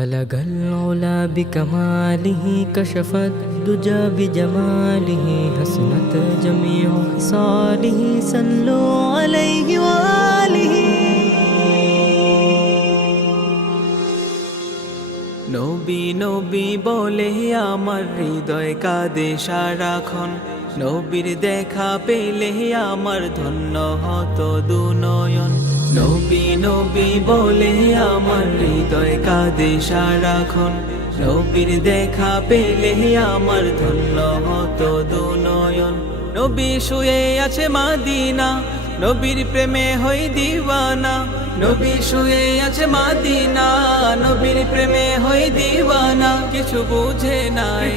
بلغ العلا بكماله كشف الدجى بجماله حسنت جميع خصاله صلوا عليه وآله নবী নবী বলে আমার হৃদয় কাঁদে সারাক্ষণ নবীর দেখা পেলে আমার ধন্য হতো দুনয়ন নবী নবী বলে আমার হৃদয় কাঁদে সারাক্ষণ নবীর দেখা পেলে আমার ধন্য হতো দুনয়ন নবী শুয়ে আছে মাদিনা নবীর প্রেমে হই দিওয়ানা নবী শুয়ে আছে মাদিনা নবীর প্রেমে হই দিওয়ানা কিছু বুঝে নাই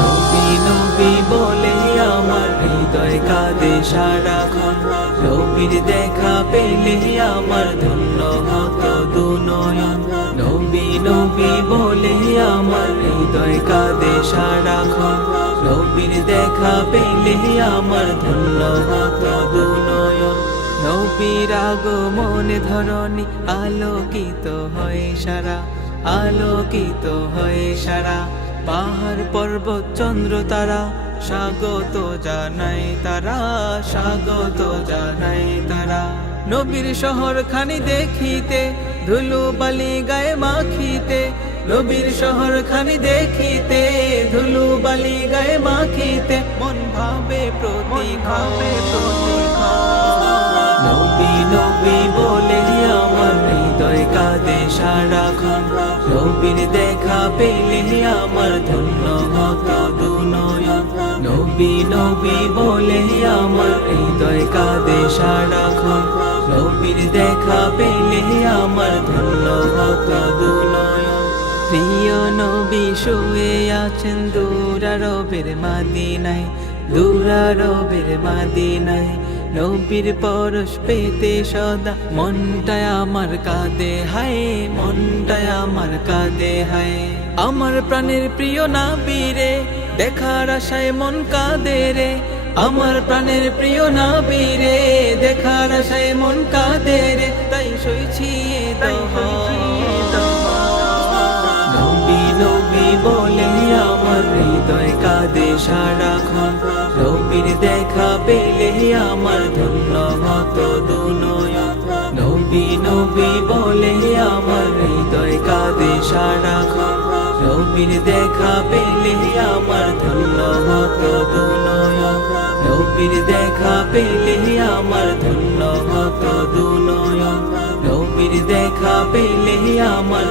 নবী নবী বলে আমার হৃদয় কাঁদে সারাক্ষণ নবীর দেখা পেলে আমার ধন্য হতো দুনয়ন নবী নবী বলে আমার হৃদয় কাঁদে সারাক্ষণ নবীর দেখা পেলে আমার ধন্য হতো দুনয়ন নবীর আগমনে ধরণী আলোকিত হয় সারা আলোকিত হয় সারা পাহাড় পর্বত চন্দ্র তারা স্বাগত জানাই তারা স্বাগত জানাই তারা নবীর শহর খানি দেখিতে ধুলো বালি গায়ে মাখিতে নবীর শহর খানি দেখিতে ধুলো বালি গায়ে মাখিতে মন ভাবে নবী নবী বলে আমার হৃদয় কাঁদে সারাক্ষণ নবীর দেখা পেলে আমার ধন্য হতো দুনয়ন নবী নবী বলে আমার হৃদয় কাঁদে সারাক্ষণ নবীর দেখা পেলে আমার ধন্য হতো দুনয়ন প্রিয় নবী শুয়ে আছেন দূরারবের মাদিনায় দূরারবের মাদিনায় নবীর পরশ পেতে সদা মনটায় আমার কাঁদে হায় মনটায় আমার কাঁদে হায় আমার প্রাণের প্রিয় নবীরে দেখার আশায় মন কাঁদে রে আমার প্রাণের প্রিয় নবীরে দেখার আশায় মন কাঁদে রে তাই সইছি নবী নবী বলে আমার হৃদয় কাঁদে সারাক্ষণ নবীর দেখা পেলে আমার ধন্য হতো দুনয়ন নবী নবী বলে আমার হৃদয় কাঁদে সারাক্ষণ নবীর দেখা পেলে আমার ধন্য হতো দুনয়ন নবীর দেখা পেলে আমার ধন্য হতো দুনয়ন নবীর দেখা পেলে আমার